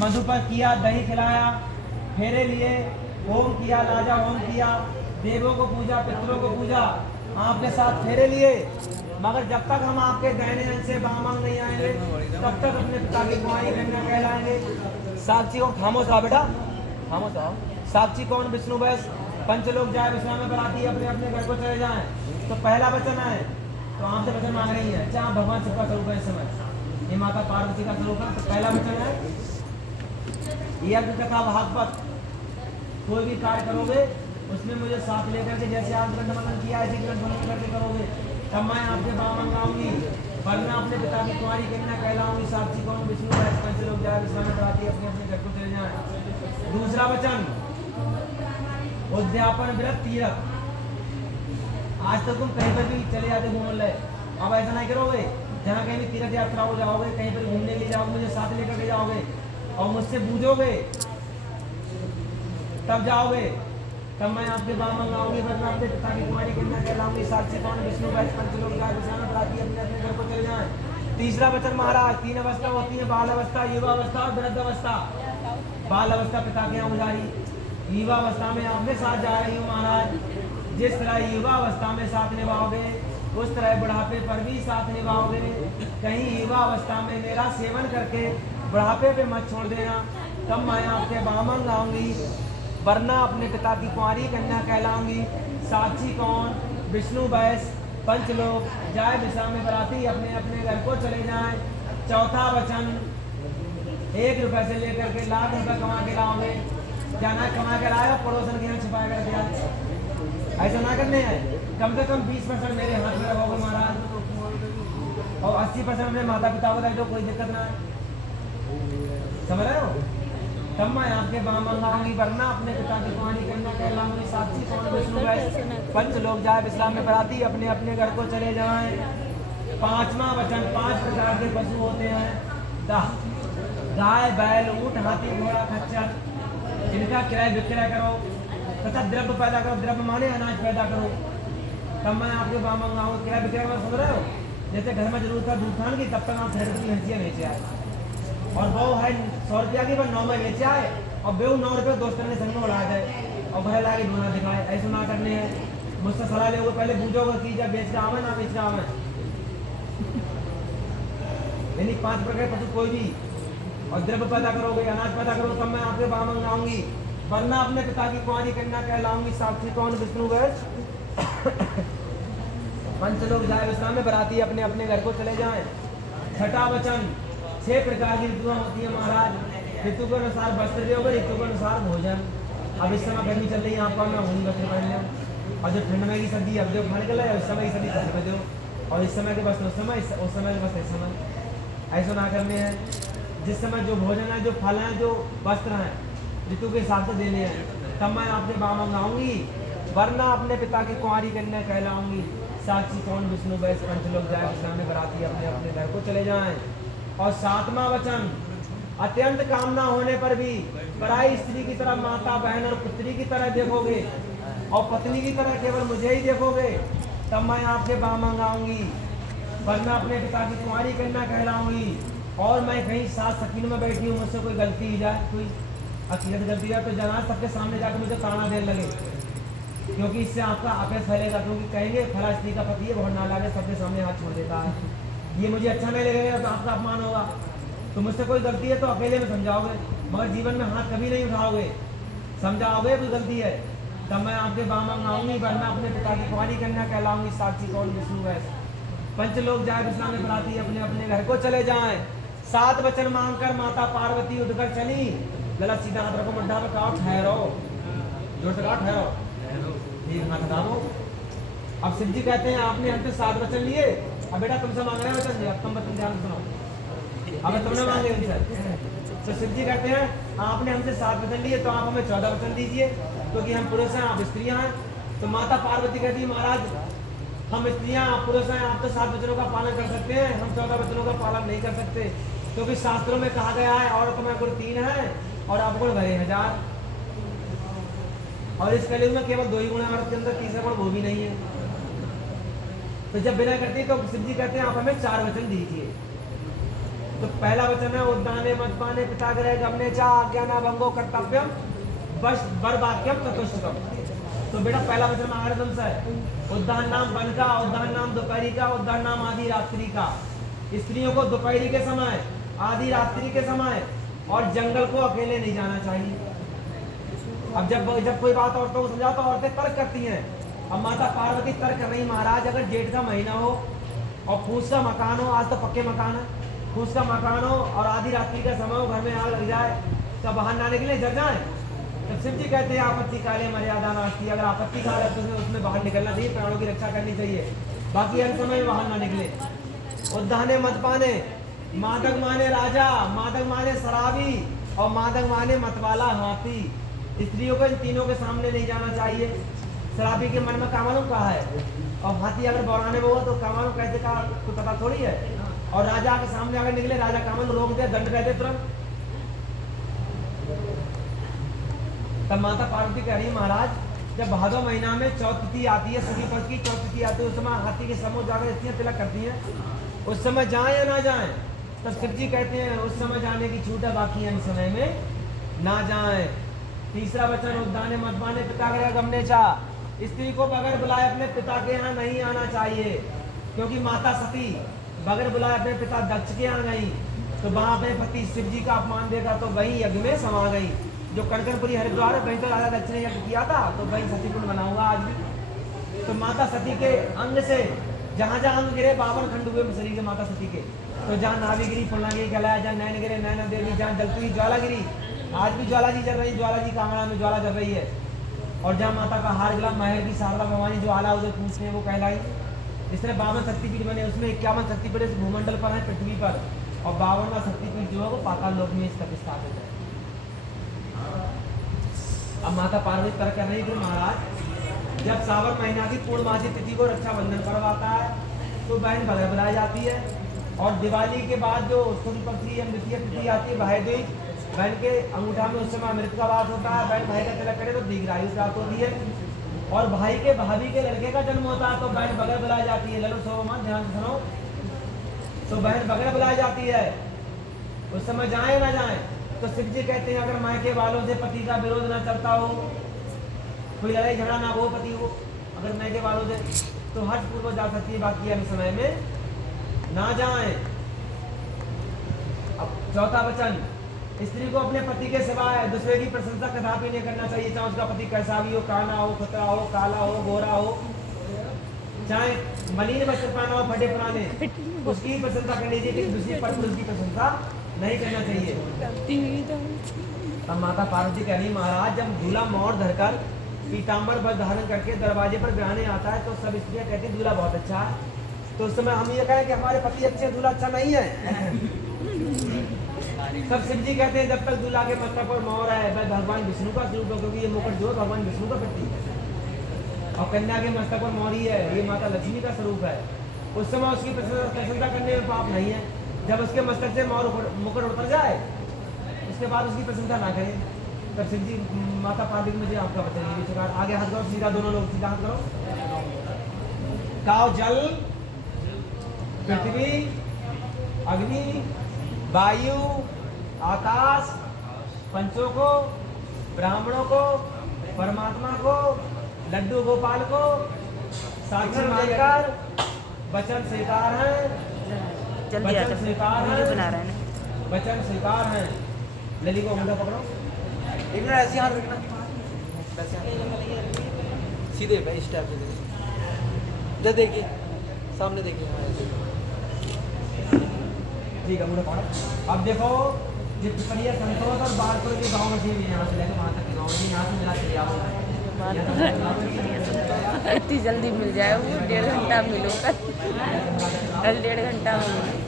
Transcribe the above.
मधु पर किया, दही खिलाया, फेरे लिए, होम किया, राजा होम किया, देवों को पूजा, पितरों को पूजा, आपके साथ फेरे लिए। मगर जब तक हम आपके दाहिने अंग से बाम अंग नहीं आएंगे तब तक अपने पिता की कुंवारी कन्या कहलाएंगे। साक्षी कौन? खामोश आओ बेटा, खामोश आओ। साक्षी कौन? विष्णु वैस। पंचलोक जाए विश्राम में बराती अपने अपने घर को चले जाएं। तो पहला वचन है, तो आपसे वचन मांग रही है। अच्छा, भगवान शिव का स्वरूप है इस समय, ये माता पार्वती का स्वरूप है। तो पहला वचन है, यज्ञ कथा भागवत कोई भी कार्य करोगे उसमें मुझे साथ लेकर के, जैसे आप ग्रंथ मनन किया ऐसे ग्रंथ मनन करके करोगे, तब मैं आपके बाम मंगाऊंगी, वरना अपने पिता की कुंवारी कन्या कहलाऊंगी। साक्षी कौन? विष्णु वैस। पंचलोक जाए विश्राम में बराती अपने अपने घर को चले जाएं। दूसरा वचन, उद्यापन व्रत तीरथ। आज तक तुम कहीं पर भी चले जाते घूमने लगे, अब ऐसा नहीं करोगे। जहाँ कहीं भी तीर्थ यात्रा हो जाओगे, कहीं पर घूमने के लिए जाओगे, मुझे साथ लेकर के जाओगे और मुझसे पूछोगे तब जाओगे, तब मैं आपके बाम मंगाऊंगी, वरना अपने पिता की कुंवारी कन्या कहलाऊंगी। साक्षी कौन? विष्णु वैस। पंचलोक जाए विश्राम में बराती अपने अपने घर को चले जाएं। तीसरा वचन महाराज, 3 अवस्था होती है, बाल अवस्था, युवा अवस्था और वृद्ध अवस्था। बाल अवस्था पिता के यहाँ गुजारी, युवा अवस्था में आपने साथ जा रही हो महाराज। जिस तरह युवा अवस्था में साथ निभाओगे उस तरह बुढ़ापे पर भी साथ निभाओगे। कहीं युवा अवस्था में मेरा सेवन करके बुढ़ापे पे मत छोड़ देना, तब मैं आपके बाम मंगाऊंगी, वरना अपने पिता की कुंवारी कन्या कहलाऊंगी। साक्षी कौन? विष्णु वैस। पंचलोक जाए विश्राम में बराती अपने अपने घर को चले जाएं। चौथा वचन, 1 रुपए से लेकर के लाख रुपए कमा के लाओगे। क्या ना कमा के लाए और पड़ोसन के यहाँ छिपा कर दिया, ऐसा ना करने हैं। कम से कम 20% मेरे हाथ में रखोगे महाराज, और 80% अपने माता पिता को दे दो, कोई दिक्कत ना है। समझ रहे हो? तब मैं आपके बाम मंगाऊंगी, वरना अपने पिता की कुंवारी कन्या कहलाऊंगी। साक्षी कौन? विष्णु वैस। पंचलोक जाए विश्राम में बराती अपने अपने घर को चले जाएं। पांचवा वचन, 5 प्रकार के पशु होते हैं, गाय, बैल, ऊंट, हाथी, घोड़ा, खच्चर, जिनका क्रय विक्रय करो तथा द्रव्य पैदा करो। द्रव्य माने अनाज पैदा करो, तब मैं आपके बाम मंगाऊंगी। क्रय विक्रय में समझ रहे हो? जैसे घर में जरूरत है दूध खान की, तब तक आप 1.5 रुपये भैंसियाँ बेचे आए, और वो है 100 रुपया की, पर 9 में बेचे आए, और बेऊ 9 रुपये दोस्तों ने संग में उड़ा गए और घर लाके धोना दिखाए। ऐसे ना करने हैं। मुझसे सलाह लोगे, पहले पूछोगे कि जब बेच रहा हूँ ना बेच रहा हूँ। यानी 5 प्रकार के पशु कोई भी, और द्रव्य पैदा करोगे, अनाज पैदा करोगे, तब मैं आपके बाम मंगाऊंगी, वरना अपने पिता की कुंवारी कन्या कहलाऊंगी। साक्षी कौन? विष्णु वैस। पंचलोक जाए विश्राम में बराती अपने अपने घर को चले जाएं। छठा वचन, 6 प्रकार की ऋतुएं होती है महाराज। ऋतु के अनुसार वस्त्र दोगे, ऋतु के अनुसार भोजन। अब इस समय गर्मी चल रही है, आपको मैं ऊनी वस्त्र पहन लूँ, और जो ठंड में की सर्दी अब जो खाने के लिए उस समय की सर्दी ठंड में दो, और इस समय के वस्त्र उस समय, उस समय के वस्त्र इस समय। ऐसा ना करने हैं। जिस समय जो भोजन है, जो फल हैं, जो वस्त्र हैं, ऋतु के हिसाब से देने हैं, तब मैं आपके बाम मंगाऊंगी, वरना अपने पिता की कुंवारी कन्या कहलाऊंगी। साक्षी कौन? विष्णु वैस। पंचलोक जाए विश्राम में बराती अपने अपने घर को चले जाएं। और 7वां वचन, अत्यंत कामना होने पर भी पराई स्त्री की तरह, माता, बहन और पुत्री की तरह देखोगे, और पत्नी की तरह केवल मुझे ही देखोगे, तब मैं आपके बाम मंगाऊंगी, वरना अपने पिता की कुंवारी कन्या कहलाऊंगी। और मैं कहीं साथ सकीन में बैठी हूँ, मुझसे कोई गलती हो जाए, कोई अकीदत गलती जाए, तो जनाज सबके सामने जाकर मुझे ताना देने लगे, क्योंकि इससे आपका अपेस फैलेगा। क्योंकि कहेंगे फला स्त्री का पति है, बहुत नालायक है, सबके सामने हाथ छोड़ देता है, ये मुझे अच्छा नहीं लगेगा, तो आपका अपमान होगा। तो मुझसे कोई गलती है तो अकेले में समझाओगे, मगर जीवन में हाथ कभी नहीं उठाओगे। समझाओगे कोई गलती है, तब मैं आपके बाम मंगाऊंगी, वरना अपने पिता की कुंवारी कन्या कहलाऊंगी। साक्षी कौन? विष्णु वैस। पंचलोक जाए विश्राम में बराती अपने अपने घर को चले जाएं। 7 वचन मांगकर माता पार्वती उठकर चली। गलत सीधा हाथ रखो, मुड्ढा में काओ, ठहरो, जोर से काओ, ठहरो, ठीक हाथ हटा दो। अब शिव जी कहते हैं आपने हमसे 7 वचन लिए, अब बेटा तुमसे मांग रहे हैं वचन, अब तुम वचन ध्यान सुनो, अब तुमने मांगे उनसे। तो शिव जी कहते हैं आपने हमसे 7 वचन लिए, तो आप हमें 14 वचन दीजिए, क्योंकि हम पुरुष हैं, आप स्त्रियां हैं। तो माता पार्वती कहती है महाराज हम स्त्रियां, आप पुरुष हैं, आप तो 7 वचनों का पालन कर सकते हैं, हम 14 वचनों का पालन नहीं कर सकते, क्योंकि शास्त्रों में कहा गया है औरत में गुण 3 है और अवगुण भरे 1000, और इस कलयुग में केवल 2 ही गुण है औरत के अंदर, तीसरा गुण वो भी नहीं है। तो जब विनय करती है तो शिव जी कहते हैं आप हमें 4 वचन दीजिए। तो पहला वचन है उद्दाने मद्यपाने पिताग्रह गमने चा आज्ञाना भंगो कर्तव्यम बस वर वाक्यम चतुष्टकम। तो बेटा पहला वचन में आर्दम से है उद्दान नाम वन का, उद्दान नाम दोपहरी का, उद्दान नाम आधी रात्रि का। स्त्रियों को दोपहरी के समय, आधी रात्रि के समय और जंगल को अकेले नहीं जाना चाहिए। अब जब कोई बात औरतों को समझाओ तो औरतें तर्क करती हैं। अब माता पार्वती तर्क कर रही, महाराज अगर जेठ का महीना हो और फूस का मकान हो, आज तो पक्के मकान है, फूस का मकान हो और आधी रात्रि का समय हो, घर में आग लग जाए तो बाहर ना निकले, जल जाए। तब शिव जी कहते हैं आपत्ति काले मर्यादा नास्ती। अगर आपत्ति काल है तो उसमें बाहर निकलना चाहिए, प्राणों की रक्षा करनी चाहिए, बाकी हर समय बाहर ना निकले। उद्दाने मद्यपाने, मादक माने राजा, मादक माने शराबी और मादक माने मतवाला हाथी। स्त्रियों को इन तीनों के सामने नहीं जाना चाहिए। शराबी के मन में कामालूम कहा है और हाथी अगर बौराने में हो तो कामालूम कहते का कोई पता थोड़ी है। और राजा के सामने अगर निकले, राजा कामालूम रोक दे, दंड कहते तुरंत। तब माता पार्वती कह रही है महाराज जब भादो महीना में चौथी आती है, शुक्ल पक्ष की चौथी आती है, उस समय हाथी के समूह जाकर स्त्रियां तिलक करती हैं, उस समय जाए या ना जाए। तब शिव जी कहते हैं उस समय जाने की छूट है, बाकी अन्य समय में ना जाए। तीसरा वचन उद्दाने मद्यपाने पिताग्रह गमने चा। स्त्री को बगैर बुलाए अपने पिता के यहाँ नहीं आना चाहिए, क्योंकि माता सती बगैर बुलाए अपने पिता दक्ष के यहाँ गई तो वहां अपने पति शिव जी का अपमान देखा तो वही यज्ञ में समा गई। जो कणकनपुरी हरिद्वार है वहीं तो राजा दक्ष ने यज्ञ किया था, तो वही सती कुंड बना हुआ आज भी। तो माता सती के अंग से जहाँ जहाँ अंग गिरे 52 खंड हुए शरीर के माता सती के। तो जहाँ नाभि गिरी पूर्णागिरी कहलाया, जहाँ नैन गिरे नैना देवी, जहाँ जलती हुई ज्वाला गिरी, आज भी ज्वाला जी जल रही, ज्वाला जी कांगड़ा में ज्वाला जल रही है। और जहाँ माता का हार गला महर की शारदा भवानी जो आला उधर पूछते हैं वो कहलाई। इस तरह 52 शक्तिपीठ बने, उसमें 51 शक्तिपीठ इस भूमंडल पर है पृथ्वी पर, और 52वां शक्तिपीठ जो है वो पाताल लोक में इसका स्थापित है। अब माता पार्वती तर्क कर रही थी महाराज जब सावन महीना की पूर्णमासी तिथि को रक्षाबंधन पर्व आता है तो बहन बगैर बुलाई जाती है, और दिवाली के बाद जो शुक्ल पक्ष की द्वितीय तिथि आती है भाई दूज, बहन के अंगूठा में उस समय अमृत का वास होता है, बहन भाई का तिलक करे तो दीर्घायु प्राप्त होती है। और भाई के भाभी के लड़के का जन्म होता है तो बहन बगैर बुलाई जाती है। ललो सो मत ध्यान से सुनो, तो बहन बगैर बुलाई जाती है, उस समय जाए ना जाए। तो शिव जी कहते हैं अगर मायके वालों से पति का विरोध ना चलता हो, कोई लड़ाई झगड़ा ना हो पति हो अगर मायके वालों से, तो हर्ष पूर्वक जा सकती है, बाकी अन्य समय में ना जाए। अब चौथा वचन, स्त्री को अपने पति के सिवाय दूसरे की प्रशंसा कदापि नहीं करना चाहिए, चाहे उसका पति कैसा भी हो, काना हो, खतरा हो, काला हो, गोरा हो, चाहे मलिन वस्त्र पहना हो, फटे पुराने, उसकी प्रशंसा करनी चाहिए, दूसरी पर पुरुष की प्रशंसा नहीं करना चाहिए। अब माता पार्वती कह रही महाराज जब दूल्हा मोर धरकर पीताम्बर वस्त्र धारण करके दरवाजे पर ब्याहने आता है तो सब स्त्रियां कहती हैं दूल्हा बहुत अच्छा है, तो उस समय हम ये कहें कि हमारे पति अच्छे, दूल्हा अच्छा नहीं है। तब शिव जी कहते हैं जब तक दूल्हा के मस्तक पर मोर है वह भगवान विष्णु का स्वरूप है, क्योंकि ये मुकुट जो है भगवान विष्णु का प्रतीक है, और कन्या के मस्तक पर मोरी है ये माता लक्ष्मी का स्वरूप है। उस समय उसकी प्रशंसा करने में पाप नहीं है। जब उसके मस्तक से मुकुट उतर जाए उसके बाद उसकी प्रशंसा ना करें। तब शिव जी माता पार्वती मुझे आपका बताइए, आगे हाथ करो, सीधा दोनों लोग सीधा हाथ करो। काव जल, पृथ्वी, अग्नि, वायु, आकाश, पंचों को, ब्राह्मणों को, परमात्मा को, लड्डू गोपाल को साक्षी मानकर वचन स्वीकार है, वचन स्वीकार है, वचन स्वीकार है। लली को अंगूठा पकड़ो, एक मिनट ऐसे हाथ रखना, सीधे भाई स्टेप से देखिए, जब देखिए सामने देखिए, ठीक है अंगूठा पकड़ो। अब देखो ये पिपरिया संतोष और बारपुर के गाँव में भी यहाँ से लेकर वहाँ तक के गाँव में यहाँ से मिला चले आओ। इतनी जल्दी मिल जाए वो 1.5 घंटा मिलूंगा, कल 1.5 घंटा मिलूंगा।